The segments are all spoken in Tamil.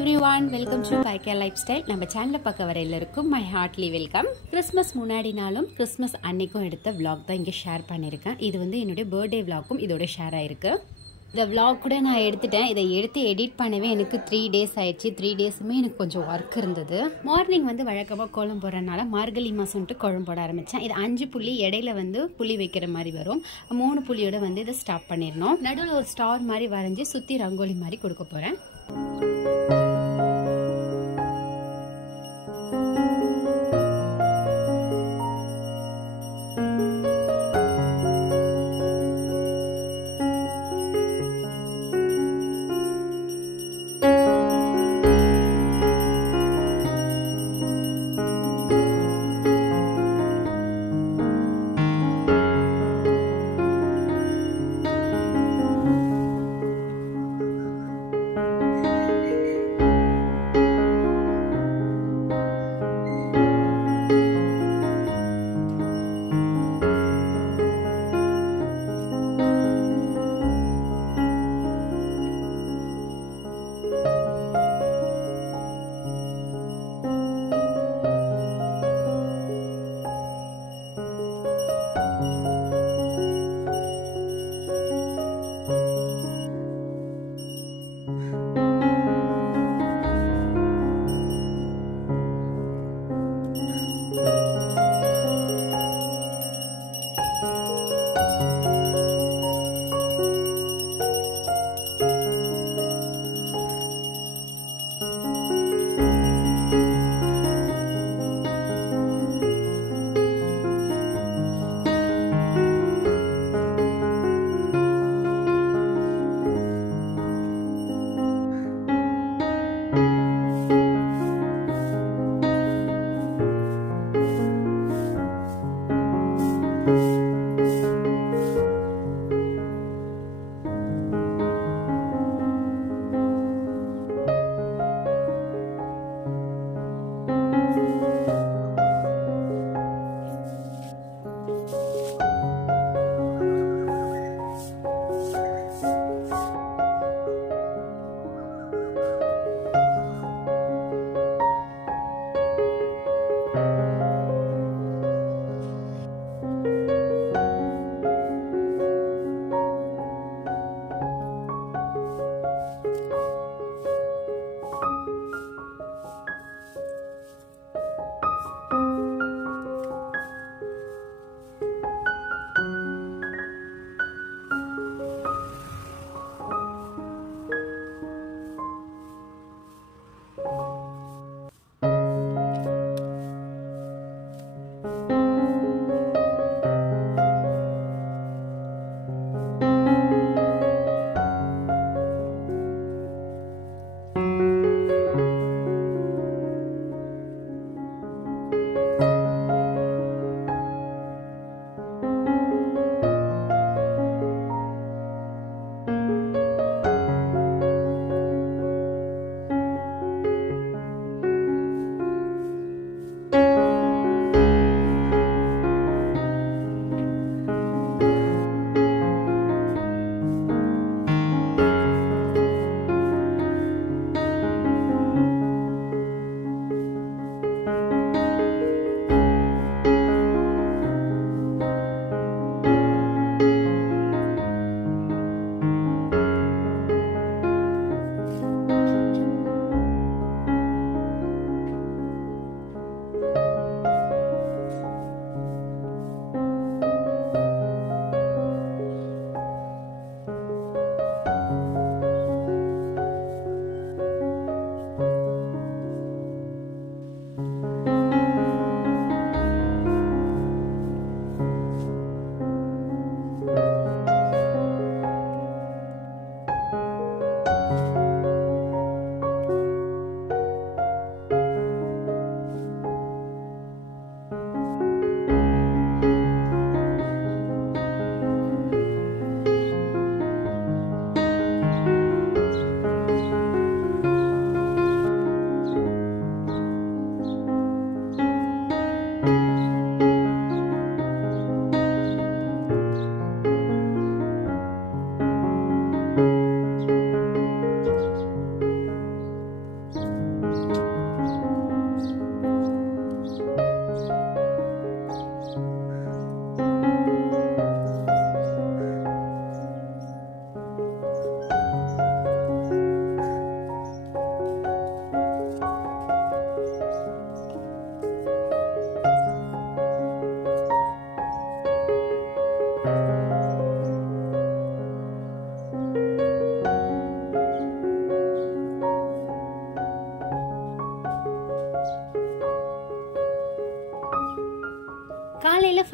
everyone, welcome to Bhakkiya lifestyle. நம்ம சேனலை பார்க்க வர எல்லாருக்கும் my heartily welcome. கிறிஸ்மஸ் முன்னாடி நாளும் கிறிஸ்மஸ் அன்னைக்கும் எடுத்த vlog தான் இங்கே ஷேர் பண்ணியிருக்கேன். இது வந்து என்னுடைய பர்த்டே vlogக்கும் இதோட ஷேர் ஆயிருக்கு. இந்த vlog கூட நான் எடுத்துட்டேன். இதை எடுத்து எடிட் பண்ணவே எனக்கு 3 days ஆயிடுச்சு. 3 daysமே எனக்கு கொஞ்சம் ஒர்க் இருந்தது. மார்னிங் வந்து வழக்கமாக கோலம் போடுறதுனால மார்கழி மாதம்ட்டு கோலம் போட ஆரம்பித்தேன். இது 5 புள்ளி இடையில வந்து புள்ளி வைக்கிற மாதிரி வரும். 3 புள்ளியோட வந்து இதை ஸ்டாப் பண்ணிடணும். நடுவில் ஒரு ஸ்டார் மாதிரி வரைஞ்சி சுற்றி ரங்கோலி மாதிரி கொடுக்க போகிறேன்.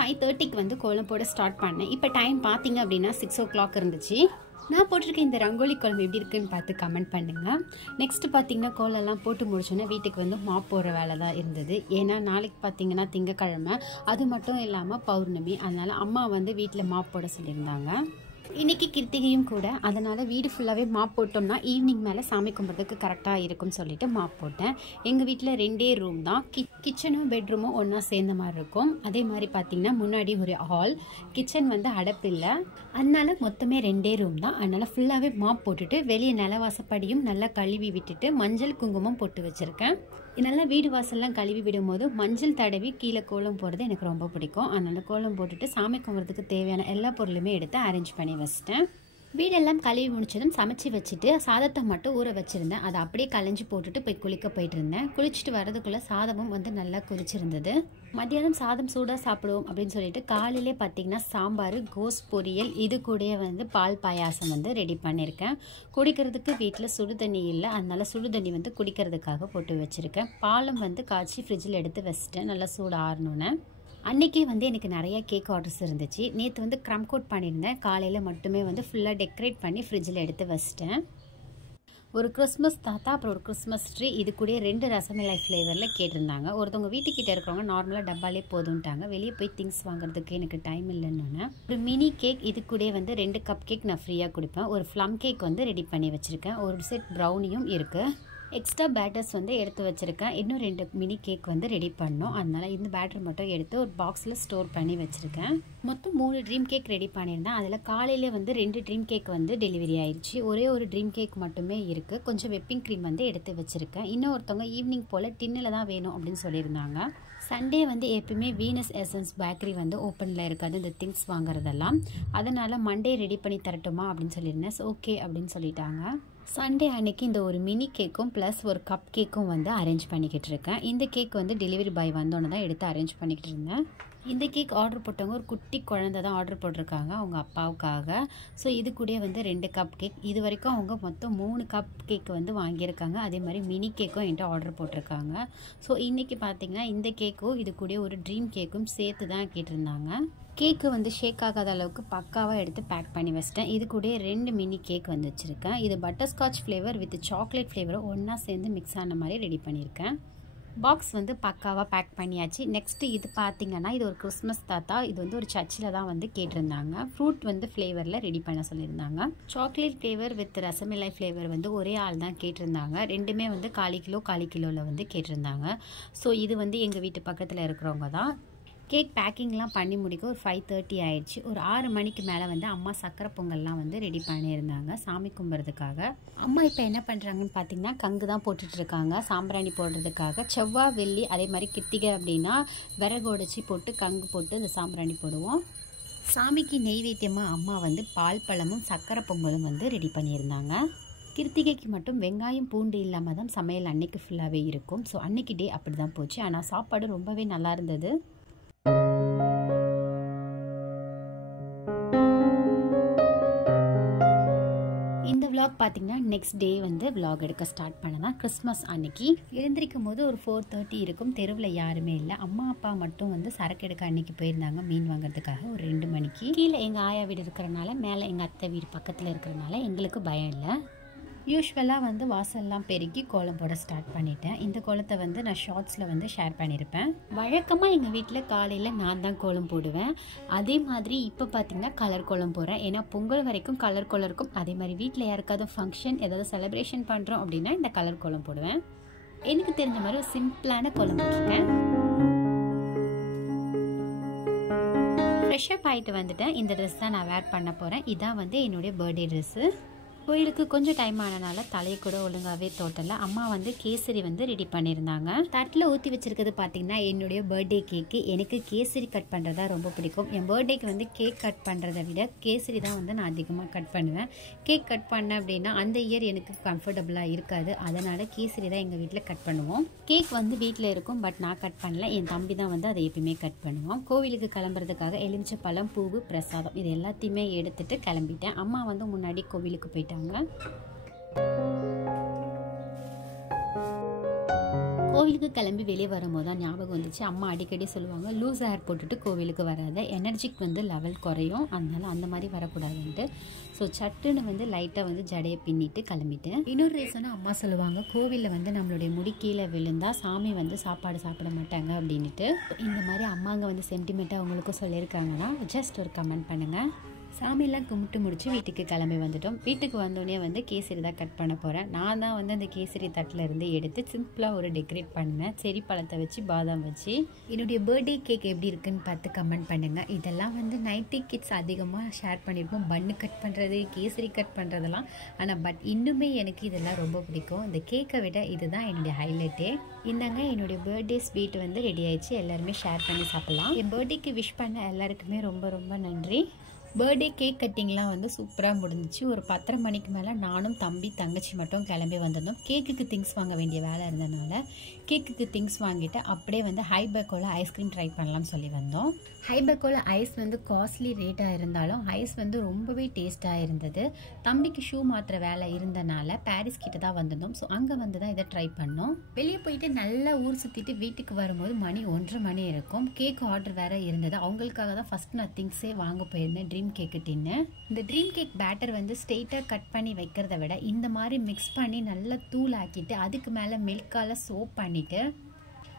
5:30க்கு வந்து கோலம் போட ஸ்டார்ட் பண்ணேன். இப்போ டைம் பார்த்தீங்க அப்படின்னா 6 o'clock இருந்துச்சு. நான் போட்டிருக்க இந்த ரங்கோலி கோலம் எப்படி இருக்குன்னு பார்த்து கமெண்ட் பண்ணுங்கள். நெக்ஸ்ட்டு பார்த்தீங்கன்னா கோலம்லாம் போட்டு முடிச்சோன்னா வீட்டுக்கு வந்து மாப் போடுற வேலை தான் இருந்தது. ஏன்னா நாளைக்கு பார்த்தீங்கன்னா திங்கக்கிழமை, அது மட்டும் இல்லாமல் பௌர்ணமி. அதனால் அம்மா வந்து வீட்டில் மாப் போட சொல்லியிருந்தாங்க. இன்றைக்கி கிருத்திகையும் கூட, அதனால் வீடு ஃபுல்லாகவே மாப் போட்டோம்னா ஈவினிங் மேலே சாமி கும்பிட்றதுக்கு கரெக்டாக இருக்கும்னு சொல்லிட்டு மாப் போட்டேன். எங்கள் வீட்டில் 2 ரூம் தான். கிச்சனும் பெட்ரூமும் ஒன்றா சேர்ந்த மாதிரி இருக்கும். அதே மாதிரி பார்த்திங்கன்னா முன்னாடி ஒரு ஹால், கிச்சன் வந்து அடப்பு இல்லை, அதனால் மொத்தமே 2 ரூம் தான். அதனால் ஃபுல்லாகவே மாப் போட்டுட்டு வெளியே நிலவாசப்படியும் நல்லா கழுவி விட்டுட்டு மஞ்சள் குங்குமம் போட்டு வச்சுருக்கேன். நல்லா வீடு வாசல்லாம் கழுவி விடும்போது மஞ்சள் தடவி கீழே கோலம் போடுறது எனக்கு ரொம்ப பிடிக்கும். அதனால் கோலம் போட்டுட்டு சாமி கும்பிட்றதுக்கு தேவையான எல்லா பொருளுமே எடுத்து அரேஞ்ச் பண்ணி வச்சிட்டேன். வீடெல்லாம் கழுவி முடிச்சதும் சமைச்சு வச்சுட்டு சாதத்தை மட்டும் ஊற வச்சுருந்தேன். அதை அப்படியே களைஞ்சி போட்டுட்டு போய் குளிக்க போயிட்டு இருந்தேன். குளிச்சுட்டு வரதுக்குள்ளே சாதமும் வந்து நல்லா கொதிச்சிருந்தது. மத்தியானம் சாதம் சூடாக சாப்பிடுவோம் அப்படின்னு சொல்லிட்டு காலையிலே பார்த்தீங்கன்னா சாம்பார், கோஸ் பொரியல், இது கூட வந்து பால் பாயாசம் வந்து ரெடி பண்ணியிருக்கேன். குடிக்கிறதுக்கு வீட்டில் சுடு தண்ணி இல்லை, அதனால் சுடு தண்ணி வந்து குடிக்கிறதுக்காக போட்டு வச்சுருக்கேன். பாலும் வந்து காய்ச்சி ஃப்ரிட்ஜில் எடுத்து வச்சுட்டேன் நல்லா சூடு ஆறணுன்னு. அன்றைக்கி வந்து எனக்கு நிறையா கேக் ஆர்டர்ஸ் இருந்துச்சு. நேற்று வந்து க்ரம் கோட் பண்ணியிருந்தேன். காலையில் மட்டுமே வந்து ஃபுல்லாக டெக்கரேட் பண்ணி ஃப்ரிட்ஜில் எடுத்து வச்சிட்டேன். ஒரு கிறிஸ்மஸ் தாத்தா, அப்புறம் ஒரு கிறிஸ்மஸ் ட்ரீ, இது கூட 2 ரசமலாய் ஃப்ளேவரில் கேட்டிருந்தாங்க. ஒருத்தவங்க வீட்டுக்கிட்ட இருக்கிறவங்க நார்மலாக டப்பாலே போதும்ட்டாங்க. வெளியே போய் திங்ஸ் வாங்குறதுக்கு எனக்கு டைம் இல்லைன்னு. ஒரு மினி கேக், இது கூட வந்து 2 கப் கேக் நான் ஃப்ரீயாக கொடுப்பேன். ஒரு ப்ளம் கேக் வந்து ரெடி பண்ணி வச்சுருக்கேன். ஒரு செட் ப்ரௌனியும் இருக்குது. எக்ஸ்ட்ரா பேட்டர்ஸ் வந்து எடுத்து வச்சுருக்கேன். இன்னும் 2 மினி கேக் வந்து ரெடி பண்ணோம். அதனால் இந்த பேட்டர் மட்டும் எடுத்து ஒரு பாக்ஸில் ஸ்டோர் பண்ணி வச்சுருக்கேன். மொத்தம் 3 ட்ரீம் கேக் ரெடி பண்ணியிருந்தேன். அதில் காலையில் வந்து 2 ட்ரீம் கேக் வந்து டெலிவரி ஆயிடுச்சு. ஒரே ஒரு ட்ரீம் கேக் மட்டுமே இருக்குது. கொஞ்சம் வெப்பிங் க்ரீம் வந்து எடுத்து வச்சுருக்கேன். இன்னும் ஒருத்தவங்க ஈவினிங் போல் டின்னில் தான் வேணும் அப்படின்னு சொல்லியிருந்தாங்க. சண்டே வந்து எப்பயுமே வீனஸ் எசன்ஸ் பேக்கரி வந்து ஓப்பனில் இருக்காது இந்த திங்ஸ் வாங்குறதெல்லாம். அதனால் மண்டே ரெடி பண்ணி தரட்டுமா அப்படின்னு சொல்லியிருந்தேன். ஓகே அப்படின்னு சொல்லிட்டாங்க. சண்டே அன்னைக்கு இந்த ஒரு மினி கேக்கும் ப்ளஸ் ஒரு கப் கேக்கும் வந்து அரேஞ்ச் பண்ணிக்கிட்டு இருக்கேன். இந்த கேக் வந்து டெலிவரி பாய் வந்தோன்னு தான் எடுத்து அரேஞ்ச் பண்ணிக்கிட்டு இருந்தேன். இந்த கேக் ஆர்டர் போட்டவங்க ஒரு குட்டி குழந்தை தான் ஆர்டர் போட்டிருக்காங்க அவங்க அப்பாவுக்காக. ஸோ இது கூட வந்து 2 கப் கேக், இது வரைக்கும் அவங்க மொத்தம் 3 கப் கேக் வந்து வாங்கியிருக்காங்க. அதே மாதிரி மினி கேக்கும் என்கிட்ட ஆர்டர் போட்டிருக்காங்க. ஸோ இன்றைக்கி பார்த்திங்கன்னா இந்த கேக்கும் இது கூட ஒரு ட்ரீம் கேக்கும் சேர்த்து தான் கேட்டிருந்தாங்க. கேக்கு வந்து ஷேக் ஆகாத அளவுக்கு பக்காவாக எடுத்து பேக் பண்ணி வச்சிட்டேன். இது கூட 2 மினி கேக் வந்து வச்சுருக்கேன். இது பட்டர்ஸ்காட்ச் ஃப்ளேவர் வித் சாக்லேட் ஃப்ளேவரும் ஒன்றா சேர்ந்து மிக்ஸ் ஆன மாதிரி ரெடி பண்ணியிருக்கேன். பாக்ஸ் வந்து பக்காவாக பேக் பண்ணியாச்சு. நெக்ஸ்ட்டு இது பார்த்திங்கன்னா இது ஒரு கிறிஸ்மஸ் தாத்தா, இது வந்து ஒரு சர்ச்சில் தான் வந்து கேட்டிருந்தாங்க. ஃப்ரூட் வந்து ஃப்ளேவரில் ரெடி பண்ண சொல்லியிருந்தாங்க. Chocolate flavour with rasmalai flavour வந்து ஒரே ஆள் தான் கேட்டிருந்தாங்க. ரெண்டுமே வந்து 1/4 கிலோவில் வந்து கேட்டிருந்தாங்க. ஸோ இது வந்து எங்கள் வீட்டு பக்கத்தில் இருக்கிறவங்க தான். கேக் பேக்கிங்லாம் பண்ணி முடிக்க ஒரு 5:30 ஆயிடுச்சு. ஒரு 6 மணிக்கு மேலே வந்து அம்மா சக்கரை பொங்கல்லாம் வந்து ரெடி பண்ணியிருந்தாங்க சாமி கும்பிட்றதுக்காக. அம்மா இப்போ என்ன பண்ணுறாங்கன்னு பார்த்தீங்கன்னா கங்கு தான் போட்டுட்ருக்காங்க சாம்பிராணி போடுறதுக்காக. செவ்வாய், வெள்ளி, அதே மாதிரி கிருத்திகை அப்படின்னா விறகு உடைச்சி போட்டு கங்கு போட்டு இந்த சாம்பிராணி போடுவோம். சாமிக்கு நெய்வேத்தியமாக அம்மா வந்து பால் பழமும் சக்கரை பொங்கலும் வந்து ரெடி பண்ணியிருந்தாங்க. கிருத்திகைக்கு மட்டும் வெங்காயம் பூண்டு இல்லாமல் தான் சமையல் அன்னைக்கு ஃபுல்லாகவே இருக்கும். ஸோ அன்னைக்கு டே அப்படி தான் போச்சு. ஆனால் சாப்பாடு ரொம்பவே நல்லா இருந்தது. இந்த vlog பார்த்தீங்கன்னா நெக்ஸ்ட் டே வந்து vlog எடுக்க ஸ்டார்ட் பண்ணதான். கிறிஸ்மஸ் அன்னைக்கு எழுந்திரிக்கும் போது ஒரு 4:30 இருக்கும். தெருவில் யாருமே இல்லை. அம்மா அப்பா மட்டும் வந்து சரக்கு எடுக்க அன்னைக்கு போயிருந்தாங்க மீன் வாங்குறதுக்காக. ஒரு 2 மணிக்கு கீழே எங்கள் ஆயா வீடு இருக்கிறனால, மேலே எங்கள் அத்தை வீடு பக்கத்தில் இருக்கிறனால எங்களுக்கு பயம் இல்லை. யூஸ்வலாக வந்து வாசல்லாம் பெருக்கி கோலம் போட ஸ்டார்ட் பண்ணிட்டேன். இந்த கோலத்தை வந்து நான் ஷார்ட்ஸில் வந்து ஷேர் பண்ணியிருப்பேன். வழக்கமாக எங்கள் வீட்டில் காலையில் நான் தான் கோலம் போடுவேன். அதே மாதிரி இப்போ பார்த்திங்கன்னா கலர் கோலம் போடுறேன். ஏன்னா பொங்கல் வரைக்கும் கலர் கோலம் இருக்கும். அதே மாதிரி வீட்டில் யாருக்காவது ஃபங்க்ஷன் ஏதாவது செலிப்ரேஷன் பண்ணுறோம் அப்படின்னா இந்த கலர் கோலம் போடுவேன். எனக்கு தெரிஞ்ச மாதிரி ஒரு சிம்பிளான கோலம் போட்டிருக்கேன். ஃப்ரெஷ்ஷப் ஆகிட்டு வந்துட்டேன். இந்த ட்ரெஸ் தான் நான் வேர் பண்ண போகிறேன். இதான் வந்து என்னுடைய பர்த்டே ட்ரெஸ்ஸு. கோயிலுக்கு கொஞ்சம் டைம் ஆனனால தலையை கூட ஒழுங்காகவே தோட்டல. அம்மா வந்து கேசரி வந்து ரெடி பண்ணியிருந்தாங்க. தட்டில் ஊற்றி வச்சிருக்கிறது பார்த்தீங்கன்னா என்னுடைய பர்த்டே கேக்கு. எனக்கு கேசரி கட் பண்ணுறதா ரொம்ப பிடிக்கும். என் பர்த்டேக்கு வந்து கேக் கட் பண்ணுறதை விட கேசரி தான் வந்து நான் அதிகமாக கட் பண்ணுவேன். கேக் கட் பண்ணேன் அப்படின்னா அந்த இயர் எனக்கு கம்ஃபர்டபுளாக இருக்காது. அதனால் கேசரி தான் எங்கள் வீட்டில் கட் பண்ணுவோம். கேக் வந்து வீட்டில் இருக்கும், பட் நான் கட் பண்ணல. என் தம்பி தான் வந்து அதை எப்பயுமே கட் பண்ணுவோம். கோவிலுக்கு கிளம்புறதுக்காக எலுமிச்சை பழம், பூவு, பிரசாதம் இது எல்லாத்தையுமே எடுத்துட்டு கிளம்பிட்டேன். அம்மா வந்து முன்னாடி கோவிலுக்கு போயிட்டாங்க. கோவிலுக்கு கிளம்பி வெளியே வரும்போது தான் ஞாபகம் வந்துச்சு. அம்மா அடிக்கடி சொல்லுவாங்க, லூஸ் ஹேர் போட்டுட்டு கோவிலுக்கு வராத, எனர்ஜிக் வந்து லெவல் குறையும், அதனால அந்த மாதிரி வரக்கூடாதுன்ட்டு. ஸோ சட்டுன்னு வந்து லைட்டாக வந்து ஜடையை பின்னிட்டு கிளம்பிட்டேன். இன்னொரு ரீசனும் அம்மா சொல்லுவாங்க, கோவிலில் வந்து நம்மளுடைய முடி கீழே விழுந்தால் சாமி வந்து சாப்பாடு சாப்பிட மாட்டாங்க அப்படின்ட்டு. இந்த மாதிரி அம்மாங்க வந்து சென்டிமெண்ட்டாக அவங்களுக்கும் சொல்லியிருக்காங்கன்னா ஜஸ்ட் ஒரு கமெண்ட் பண்ணுங்கள். சாமியெல்லாம் கும்பிட்டு முடிச்சு வீட்டுக்கு கிளம்பி வந்துட்டோம். வீட்டுக்கு வந்தோடனே வந்து கேசரி தான் கட் பண்ண போகிறேன். நான் தான் வந்து அந்த கேசரி தட்டில் இருந்து எடுத்து சிம்பிளாக ஒரு டெக்கரேட் பண்ணேன். செரி பழத்தை வச்சு பாதாம் வச்சு. என்னுடைய பர்த்டே கேக் எப்படி இருக்குன்னு பார்த்து கமெண்ட் பண்ணுங்கள். இதெல்லாம் வந்து 90 கிட்ஸ் அதிகமாக ஷேர் பண்ணியிருப்போம், பன்னு கட் பண்ணுறது, கேசரி கட் பண்ணுறதெல்லாம். ஆனால் பட் இன்னுமே எனக்கு இதெல்லாம் ரொம்ப பிடிக்கும். இந்த கேக்கை விட இதுதான் என்னுடைய ஹைலைட்டே. இந்தாங்க என்னுடைய பர்த்டே ஸ்வீட் வந்து ரெடி ஆயிடுச்சு. எல்லாருமே ஷேர் பண்ணி சாப்பிட்லாம். என் பர்த்டேக்கு விஷ் பண்ண எல்லாருக்குமே ரொம்ப ரொம்ப நன்றி. பர்த்டே கேக் கட்டிங்லாம் வந்து சூப்பராக முடிஞ்சிச்சு. ஒரு 10:30 மணிக்கு மேலே நானும் தம்பி தங்கச்சி மட்டும் கிளம்பி வந்திருந்தோம். கேக்குக்கு திங்ஸ் வாங்க வேண்டிய வேலை இருந்ததுனால கேக்குக்கு திங்ஸ் வாங்கிட்டு அப்படியே வந்து ஹைபேக்கோவில் ஐஸ்கிரீம் ட்ரை பண்ணலாம்னு சொல்லி வந்தோம். ஹைபேக்கோவில் ஐஸ் வந்து காஸ்ட்லி ரேட்டாக இருந்தாலும் ஐஸ் வந்து ரொம்பவே டேஸ்ட்டாக இருந்தது. தம்பிக்கு ஷூ மாத்திர வேலை இருந்தனால பாரிஸ் கிட்ட தான் வந்திருந்தோம். ஸோ அங்கே வந்து தான் இதை ட்ரை பண்ணோம். வெளியே போயிட்டு நல்லா ஊர் சுற்றிட்டு வீட்டுக்கு வரும்போது மணி 1:30 மணி இருக்கும். கேக் ஆர்டர் வேறு இருந்தது. அவங்களுக்காக தான் ஃபஸ்ட் நான் திங்ஸே வாங்க போயிருந்தேன். ட்ரீம் கேக்கு டின்னு. இந்த ட்ரீம் கேக் பேட்டர் வந்து ஸ்ட்ரெயிட்டாக கட் பண்ணி வைக்கிறத விட இந்த மாதிரி மிக்ஸ் பண்ணி நல்லா தூள் ஆக்கிட்டு அதுக்கு மேலே மில்கால சோப் பண்ணிவிட்டு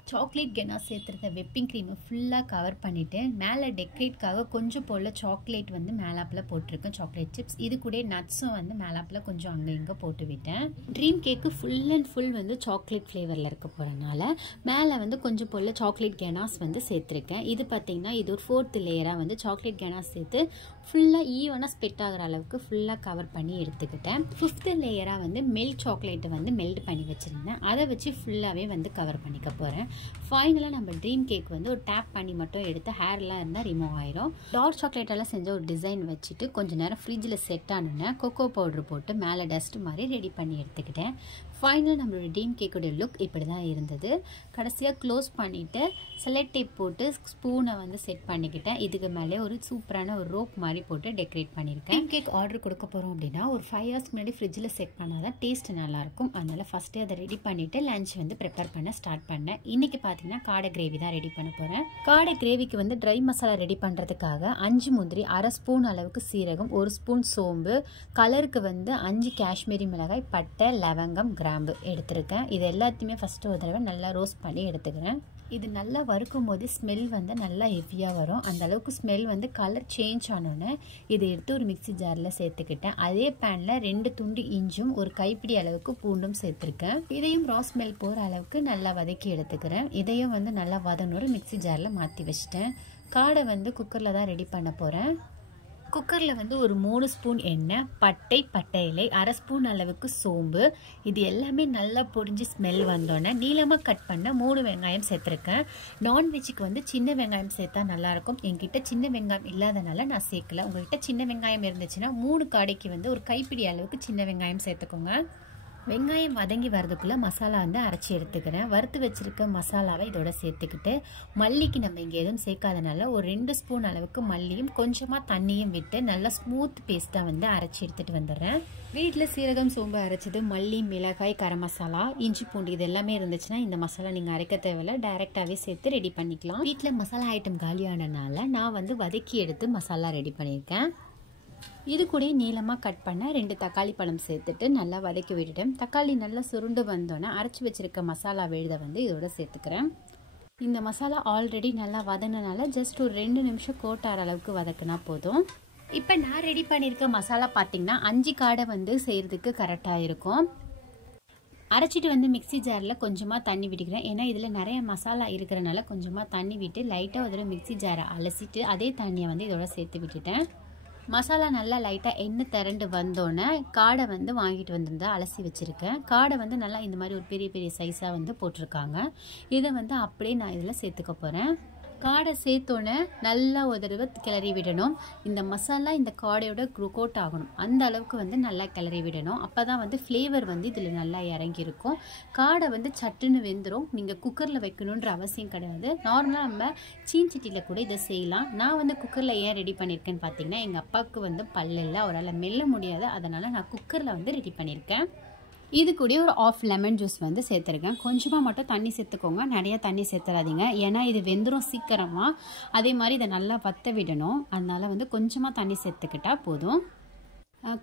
சாக்லேட் கெனா சேர்த்துருக்க வெப்பிங் க்ரீமை ஃபுல்லாக கவர் பண்ணிவிட்டு மேலே டெக்கரேட்காக கொஞ்சம் போல் சாக்லேட் வந்து மேலாப்பில் போட்டிருக்கேன், சாக்லேட் சிப்ஸ். இது கூட நட்ஸும் வந்து மேலாப்பில் கொஞ்சம் அங்கே இங்கே போட்டு விட்டேன். Dream cake full and full வந்து சாக்லேட் ஃப்ளேவரில் இருக்க போகிறனால மேலே வந்து கொஞ்சம் போல் சாக்லேட் கெனாஸ் வந்து சேர்த்துருக்கேன். இது பார்த்திங்கன்னா இது ஒரு 4th லேயராக வந்து சாக்லேட் கெனாஸ் சேர்த்து ஃபுல்லாக ஈவனாக ஸ்ப்ரெட் ஆகிற அளவுக்கு ஃபுல்லாக கவர் பண்ணி எடுத்துக்கிட்டேன். 5th லேயராக வந்து மில்க் சாக்லேட்டை வந்து மெல்ட் பண்ணி வச்சுருந்தேன். அதை வச்சு ஃபுல்லாகவே வந்து கவர் பண்ணிக்க போகிறேன். ஃபைனலாக நம்ம ட்ரீம் கேக் வந்து ஒரு டேப் பண்ணி மட்டும் எடுத்து ஹேர்லாம் இருந்தால் ரிமூவ் ஆயிரும். டார்க் சாக்லேட்டெல்லாம் செஞ்ச ஒரு டிசைன் வச்சுட்டு கொஞ்சம் நேரம் ஃப்ரிட்ஜில் செட் ஆனோன்னா கொக்கோ பவுடர் போட்டு மேலே டஸ்ட் மாதிரி ரெடி பண்ணி எடுத்துக்கிட்டேன். ஃபைனல் நம்மளோட ட்ரீம் கேக்கோடைய லுக் இப்படி தான் இருந்தது. கடைசியாக க்ளோஸ் பண்ணிவிட்டு செலக்ட் டேப் போட்டு ஸ்பூனை வந்து செட் பண்ணிக்கிட்டேன். இதுக்கு மேலே ஒரு சூப்பரான ஒரு ரோப் மாதிரி போட்டு டெக்கரேட் பண்ணியிருக்கேன். ட்ரீம் கேக் ஆர்டர் கொடுக்க போகிறோம் அப்படின்னா ஒரு 5 hours முன்னாடி ஃப்ரிட்ஜில் செட் பண்ணால் தான் டேஸ்ட் நல்லாயிருக்கும். அதனால் ஃபஸ்ட்டே அதை ரெடி பண்ணிவிட்டு லஞ்ச் வந்து ப்ரிப்பேர் பண்ண ஸ்டார்ட் பண்ணேன். இன்றைக்கி பார்த்தீங்கன்னா காடை கிரேவி தான் ரெடி பண்ண போகிறேன். காடை கிரேவிக்கு வந்து ட்ரை மசாலா ரெடி பண்ணுறதுக்காக 5 முந்திரி, 1/2 ஸ்பூன் அளவுக்கு சீரகம், 1 ஸ்பூன் சோம்பு, கலருக்கு வந்து 5 காஷ்மீரி மிளகாய், பட்டை, லவங்கம், கிராம்பு எடுத்துருக்கேன். இது எல்லாத்தையுமே ஃபஸ்ட்டு ஒரு தடவை நல்லா ரோஸ்ட் பண்ணி எடுத்துக்கிறேன். இது நல்லா வறுக்கும் போது ஸ்மெல் வந்து நல்லா ஹெவியாக வரும். அந்த அளவுக்கு ஸ்மெல் வந்து கலர் சேஞ்ச் ஆனோன்னே இதை எடுத்து ஒரு மிக்ஸி ஜாரில் சேர்த்துக்கிட்டேன். அதே பேனில் 2 துண்டு இஞ்சும் ஒரு கைப்பிடி அளவுக்கு பூண்டும் சேர்த்துருக்கேன். இதையும் ரா ஸ்மெல் போகிற அளவுக்கு நல்லா வதக்கி எடுத்துக்கிறேன். இதையும் வந்து நல்லா வதனோடு மிக்ஸி ஜாரில் மாற்றி வச்சுட்டேன். காடை வந்து குக்கரில் தான் ரெடி பண்ண போகிறேன். குக்கரில் வந்து ஒரு 3 ஸ்பூன் எண்ணெய், பட்டை இலை, 1/2 ஸ்பூன் அளவுக்கு சோம்பு, இது எல்லாமே நல்லா பொரிஞ்சு ஸ்மெல் வந்தோன்னே நீளமாக கட் பண்ண 3 வெங்காயம் சேர்த்துருக்கேன். நான்வெஜ்ஜுக்கு வந்து சின்ன வெங்காயம் சேர்த்தா நல்லாயிருக்கும். என்கிட்ட சின்ன வெங்காயம் இல்லாதனால நான் சேர்க்கல. உங்கள்கிட்ட சின்ன வெங்காயம் இருந்துச்சுன்னா 3 காடைக்கு வந்து ஒரு கைப்பிடி அளவுக்கு சின்ன வெங்காயம் சேர்த்துக்கோங்க. வெங்காயம் வதங்கி வரதுக்குள்ளே மசாலா வந்து அரைச்சி எடுத்துக்கிறேன். வறுத்து வச்சுருக்க மசாலாவை இதோட சேர்த்துக்கிட்டு மல்லிக்கு நம்ம இங்கே எதுவும் சேர்க்காதனால ஒரு 2 ஸ்பூன் அளவுக்கு மல்லியும் கொஞ்சமாக தண்ணியும் விட்டு நல்லா ஸ்மூத் பேஸ்ட்டாக வந்து அரைச்சி எடுத்துகிட்டு வந்துடுறேன். வீட்டில் சீரகம், சோம்பு அரைச்சது, மல்லி, மிளகாய், கரம் மசாலா, இஞ்சி பூண்டு இது எல்லாமே இருந்துச்சுன்னா இந்த மசாலா நீங்கள் அரைக்க தேவையில்லை, டைரெக்டாகவே சேர்த்து ரெடி பண்ணிக்கலாம். வீட்டில் மசாலா ஐட்டம் காலியானனால நான் வந்து வதக்கி எடுத்து மசாலா ரெடி பண்ணியிருக்கேன். இது கூட நீளமாக கட் பண்ண 2 தக்காளி பழம் சேர்த்துட்டு நல்லா வதக்கி விட்டுட்டேன். தக்காளி நல்லா சுருண்டு வந்தோன்னே அரைச்சி வச்சுருக்க மசாலா விழுதை வந்து இதோட சேர்த்துக்கிறேன். இந்த மசாலா ஆல்ரெடி நல்லா வதங்கினால ஜஸ்ட் ஒரு 2 நிமிஷம் கோட்டார அளவுக்கு வதக்கினா போதும். இப்போ நான் ரெடி பண்ணியிருக்க மசாலா பார்த்திங்கன்னா 5 காடை வந்து செய்கிறதுக்கு கரெக்டாக இருக்கும். அரைச்சிட்டு வந்து மிக்ஸி ஜாரில் கொஞ்சமாக தண்ணி விட்டுக்கிறேன். ஏன்னா இதில் நிறைய மசாலா இருக்கிறனால கொஞ்சமாக தண்ணி விட்டு லைட்டாக ஒரு தடவை மிக்ஸி ஜாரை அலசிட்டு அதே தண்ணியை வந்து இதோட சேர்த்து விட்டுட்டேன். மசாலா நல்லா லைட்டாக எண்ணெய் திரண்டு வந்தோன்னே காடை வந்து வாங்கிட்டு வந்திருந்தா அலசி வச்சுருக்கேன். காடை வந்து நல்லா இந்த மாதிரி ஒரு பெரிய பெரிய சைஸாக வந்து போட்டிருக்காங்க. இதை வந்து அப்படியே நான் இதில் சேர்த்துக்க போகிறேன். காடை சேர்த்தோன்னே நல்லா ஒரு தடவை கிளறி விடணும். இந்த மசாலா இந்த காடையோட கோட் ஆகணும், அந்த அளவுக்கு வந்து நல்லா கிளறி விடணும். அப்போ தான் வந்து ஃப்ளேவர் வந்து இதில் நல்லா இறங்கியிருக்கும். காடை வந்து சட்டுன்னு வெந்துடும். நீங்கள் குக்கரில் வைக்கணுன்ற அவசியம் கிடையாது. நார்மலாக நம்ம சீன்சட்டியில் கூட இதை செய்யலாம். நான் வந்து குக்கரில் ஏன் ரெடி பண்ணியிருக்கேன்னு பார்த்தீங்கன்னா எங்கள் அப்பாவுக்கு வந்து பல்லில் அவரால் மெல்ல முடியாது, அதனால் நான் குக்கரில் வந்து ரெடி பண்ணியிருக்கேன். இது கூட ஒரு ஆஃப் லெமன் ஜூஸ் வந்து சேர்த்துருக்கேன். கொஞ்சமாக மட்டும் தண்ணி சேர்த்துக்கோங்க, நிறையா தண்ணி சேர்த்துறாதீங்க. ஏன்னா இது வெந்துடும் சீக்கிரமாக. அதே மாதிரி இதை நல்லா வற்ற விடணும். அதனால் வந்து கொஞ்சமாக தண்ணி சேர்த்துக்கிட்டால் போதும்.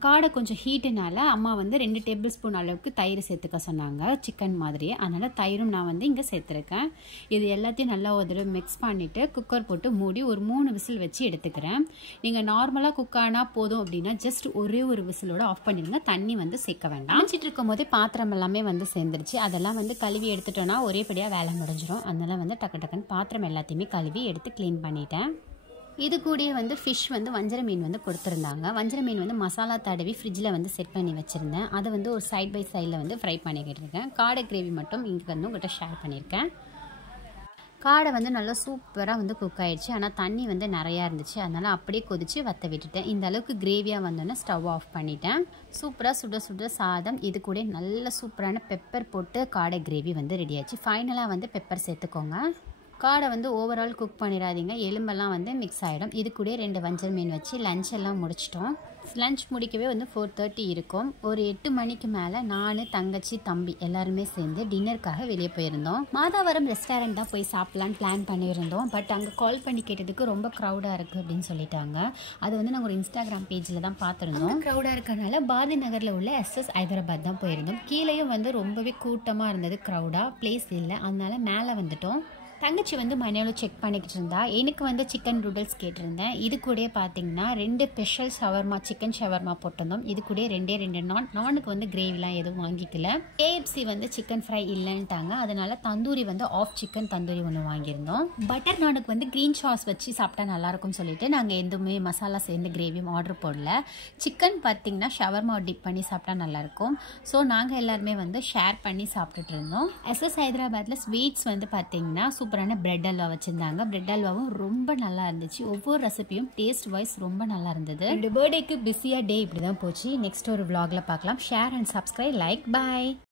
காடை கொஞ்சம் ஹீட்டுனால அம்மா வந்து 2 டேபிள் ஸ்பூன் அளவுக்கு தயிர் சேர்த்துக்க சொன்னாங்க, சிக்கன் மாதிரியே. அதனால் தயிரும் நான் வந்து இங்கே சேர்த்துருக்கேன். இது எல்லாத்தையும் நல்லா ஒரு தடவை மிக்ஸ் பண்ணிவிட்டு குக்கர் போட்டு மூடி ஒரு 3 விசில் வச்சு எடுத்துக்கிறேன். நீங்கள் நார்மலாக குக் ஆனால் போதும் அப்படின்னா ஜஸ்ட் ஒரே ஒரு விசிலோட ஆஃப் பண்ணிடுங்க. தண்ணி வந்து சேர்க்க வேண்டாம். வச்சுட்டு இருக்கும் போதே பாத்திரம் எல்லாமே வந்து சேர்ந்துருச்சு. அதெல்லாம் வந்து கழுவி எடுத்துட்டோன்னா ஒரே படியாக வேலை முடிஞ்சிடும். அதனால் வந்து டக்குன்னு பாத்திரம் எல்லாத்தையுமே கழுவி எடுத்து க்ளீன் பண்ணிட்டேன். இது கூடயே வந்து ஃபிஷ் வந்து வஞ்சர மீன் வந்து கொடுத்துருந்தாங்க. வஞ்சர மீன் வந்து மசாலா தடவி ஃப்ரிட்ஜில் வந்து செட் பண்ணி வச்சுருந்தேன். அதை வந்து ஒரு சைட் பை சைடில் வந்து ஃப்ரை பண்ணிக்கிட்டு இருக்கேன். காடை கிரேவி மட்டும் இங்கே வந்து உங்கள்கிட்ட ஷேர் பண்ணியிருக்கேன். காடை வந்து நல்லா சூப்பராக வந்து குக் ஆகிடுச்சு. ஆனால் தண்ணி வந்து நிறையா இருந்துச்சு. அதனால் அப்படியே கொதித்து வற்ற விட்டுட்டேன். இந்த அளவுக்கு கிரேவியாக வந்தோன்னே ஸ்டவ் ஆஃப் பண்ணிட்டேன். சூப்பராக சுட சுட சாதம், இது கூட நல்ல சூப்பரான பெப்பர் போட்டு காடை கிரேவி வந்து ரெடி ஆச்சு. ஃபைனலாக வந்து பெப்பர் சேர்த்துக்கோங்க. காடை வந்து ஓவரால் குக் பண்ணிடாதீங்க, எலும்பெல்லாம் வந்து மிக்ஸ் ஆகிடும். இது கூட 2 வஞ்சல் மீன் வச்சு லஞ்ச் எல்லாம் முடிச்சிட்டோம். லஞ்ச் முடிக்கவே வந்து 4:30 இருக்கும். ஒரு 8 மணிக்கு மேலே நான், தங்கச்சி, தம்பி எல்லாருமே சேர்ந்து டின்னருக்காக வெளியே போயிருந்தோம். மாதாவரம் ரெஸ்டாரண்ட் தான் போய் சாப்பிட்லான்னு பிளான் பண்ணியிருந்தோம். பட் அங்கே கால் பண்ணி கேட்டதுக்கு ரொம்ப க்ரௌடாக இருக்குது அப்படின்னு சொல்லிட்டாங்க. அது வந்து நாங்கள் ஒரு இன்ஸ்டாகிராம் பேஜில் தான் பார்த்துருந்தோம். க்ரௌடாக இருக்கிறனால பாதி நகரில் உள்ள SS ஹைதராபாத் தான் போயிருந்தோம். கீழேயும் வந்து ரொம்பவே கூட்டமாக இருந்தது, க்ரௌடாக பிளேஸ் இல்லை. அதனால மேலே வந்துட்டோம். தங்கச்சி வந்து மணியாலும் செக் பண்ணிக்கிட்டு இருந்தா. எனக்கு வந்து சிக்கன் நூடுல்ஸ் கேட்டிருந்தேன். இது கூட பார்த்தீங்கன்னா 2 ஸ்பெஷல் ஷவர்மா, சிக்கன் ஷவர்மா போட்டிருந்தோம். இது கூட 2 நானுக்கு வந்து கிரேவிலாம் எதுவும் வாங்கிக்கல. KFC வந்து சிக்கன் ஃப்ரை இல்லைன்ட்டாங்க. அதனால தந்தூரி வந்து ஆஃப் சிக்கன் தந்தூரி ஒன்று வாங்கியிருந்தோம். பட்டர் நானுக்கு வந்து க்ரீன் சாஸ் வச்சு சாப்பிட்டா நல்லாயிருக்கும்னு சொல்லிட்டு நாங்கள் எதுவுமே மசாலா சேர்ந்து கிரேவியும் ஆர்டர் போடல. சிக்கன் பார்த்தீங்கன்னா ஷவர்மா டிப் பண்ணி சாப்பிட்டா நல்லாயிருக்கும். ஸோ நாங்கள் எல்லாருமே வந்து ஷேர் பண்ணி சாப்பிட்டுட்டு இருந்தோம். SS ஹைதராபாத்தில் ஸ்வீட்ஸ் வந்து பார்த்தீங்கன்னா சூப்பரான பிரெட் அல்வா வச்சிருந்தாங்க. பிரெட் அல்வாவும் ரொம்ப நல்லா இருந்துச்சு. ஒவ்வொரு ரெசிபியும் டேஸ்ட் வைஸ் ரொம்ப நல்லா இருந்தது. இந்த பர்த்டேக்கு பிஸியாக டே இப்படி தான் போச்சு. நெக்ஸ்ட் ஒரு vlogல பார்க்கலாம். Share and subscribe, like, by.